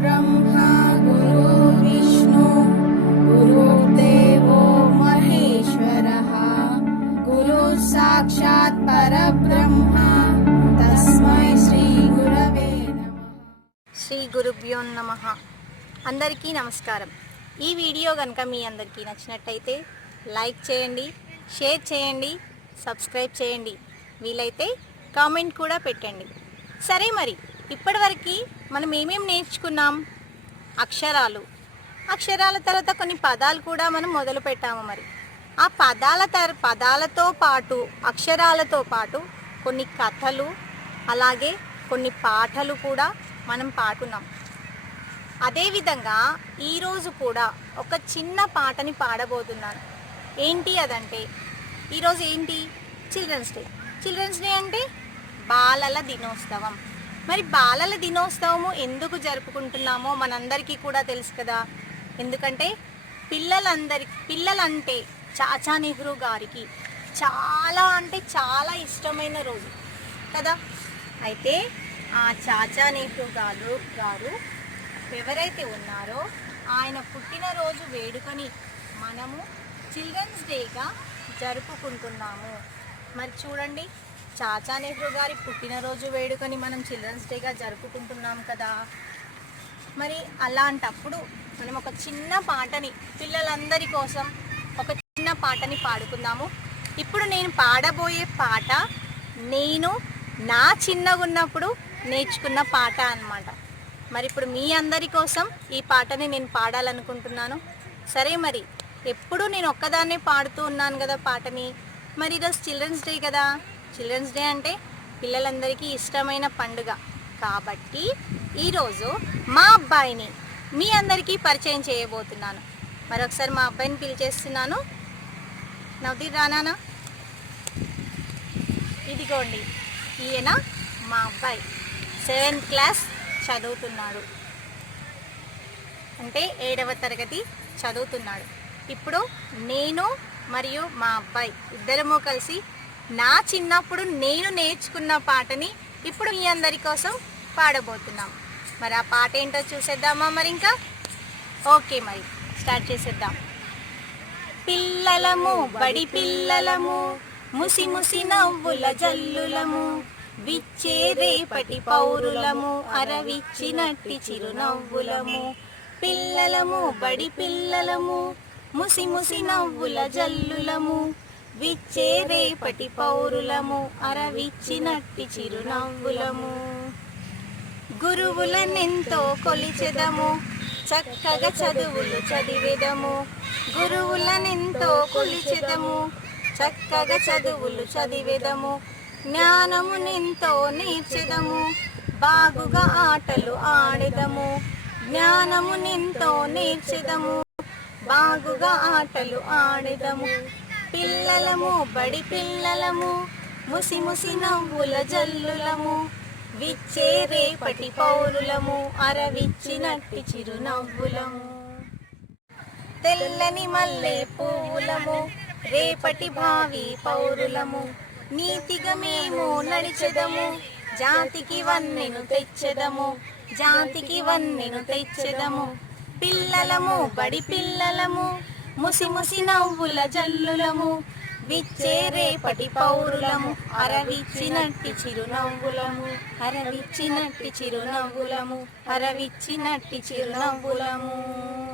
శ్రీ గురుభ్యో నమ. అందరికీ నమస్కారం. ఈ వీడియో కనుక మీ అందరికీ నచ్చినట్టయితే లైక్ చేయండి షేర్ చేయండి సబ్స్క్రైబ్ చేయండి. వీలైతే కామెంట్ కూడా పెట్టండి. సరే మరి. ఇప్పటివరకు మనం ఏమేమి నేర్చుకున్నాం? అక్షరాలు. అక్షరాల తర్వాత కొన్ని పదాలు కూడా మనం మొదలు పెట్టాము మరి. ఆ పదాల తర పదాలతో పాటు అక్షరాలతో పాటు కొన్ని కథలు అలాగే కొన్ని పాటలు కూడా మనం పాడుకున్నాం. అదేవిధంగా ఈరోజు కూడా ఒక చిన్న పాటని పాడబోతున్నాను. ఏంటి అదంటే ఈరోజు ఏంటి? Children's day. చిల్డ్రన్స్ డే అంటే బాలల దినోత్సవం. మరి బాలల దినోత్సవము ఎందుకు జరుపుకుంటున్నామో మనందరికీ కూడా తెలుసు కదా. ఎందుకంటే పిల్లలందరి పిల్లలంటే చాచా నెహ్రూ గారికి చాలా అంటే చాలా ఇష్టమైన రోజు కదా. అయితే ఆ చాచా నెహ్రూ గారు గారు ఎవరైతే ఉన్నారో ఆయన పుట్టినరోజు వేడుకని మనము చిల్డ్రన్స్ డేగా జరుపుకుంటున్నాము. మరి చూడండి. చాచా నెహ్రూ గారి పుట్టినరోజు వేడుకని మనం చిల్డ్రన్స్ డేగా జరుపుకుంటున్నాం కదా. మరి అలాంటప్పుడు మనం ఒక చిన్న పాటని పిల్లలందరి కోసం ఒక చిన్న పాటని పాడుకుందాము. ఇప్పుడు నేను పాడబోయే పాట నేను నా చిన్నగా ఉన్నప్పుడు నేర్చుకున్న పాట అనమాట మరి ఇప్పుడు మీ అందరి కోసం ఈ పాటని నేను పాడాలనుకుంటున్నాను. సరే మరి ఎప్పుడు నేను ఒక్కదాన్నే పాడుతూ ఉన్నాను కదా పాటని? మరి ఈరోజు చిల్డ్రన్స్ డే కదా. చిల్డ్రన్స్ డే అంటే పిల్లలందరికీ ఇష్టమైన పండుగ. కాబట్టి ఈరోజు మా అబ్బాయిని మీ అందరికీ పరిచయం చేయబోతున్నాను. మరొకసారి మా అబ్బాయిని పిలిచేస్తున్నాను. నవదీర్ రానానా ఇదిగోండి ఈయన మా అబ్బాయి. సెవెంత్ క్లాస్ చదువుతున్నాడు. అంటే ఏడవ తరగతి చదువుతున్నాడు. ఇప్పుడు నేను మరియు మా అబ్బాయి ఇద్దరము కలిసి నా చిన్నప్పుడు నేను నేర్చుకున్న పాటని ఇప్పుడు మీ అందరి కోసం పాడబోతున్నాం. మరి ఆ పాట ఏంటో చూసేద్దామా మరి ఇంకా? ఓకే మరి స్టార్ట్ చేసేద్దాం. పిల్లలము బడి పిల్లలము ముసి ముసి నవ్వుల జల్లులము విచ్చే రేపటి పౌరులము అరవిచ్చినట్టి చిరునవ్వులము. పిల్లలము బడి పిల్లలము ముసి ముసి నవ్వుల జల్లులము విచ్చే రేపటి పౌరులము అరవిచ్చినట్టి చిరునవ్వులము. గురువులనెంతో కొలిచెదము చక్కగా చదువులు చదివేదము. గురువులనెంతో కొలిచెదము చక్కగా చదువులు చదివెదము. జ్ఞానమునెంతో నేర్చెదము బాగుగా ఆటలు ఆడెదము. జ్ఞానమునెంతో నేర్చెదము బాగుగా ఆటలు ఆడెదము. పిల్లలము బడి పిల్లలము ముసి ముసి నవ్వుల జల్లులము విచ్చే రేపటి పౌరులము అరవిచ్చినట్టి చిరునవ్వులము. తెల్లని మల్లె పువ్వులము రేపటి భావి పౌరులము నీతిగా మేము నడిచెదము జాతికి వన్నెను తెచ్చెదము జాతికి వన్నెను తెచ్చెదము. పిల్లలము బడి పిల్లలము ముసి ముసి నవ్వుల జల్లులము. విచ్చే రేపటి పౌరులము. అరవిచ్చినట్టి చిరునవ్వులము. అరవిచ్చినట్టి చిరునవ్వులము. అరవిచ్చినట్టి చిరునవ్వులము.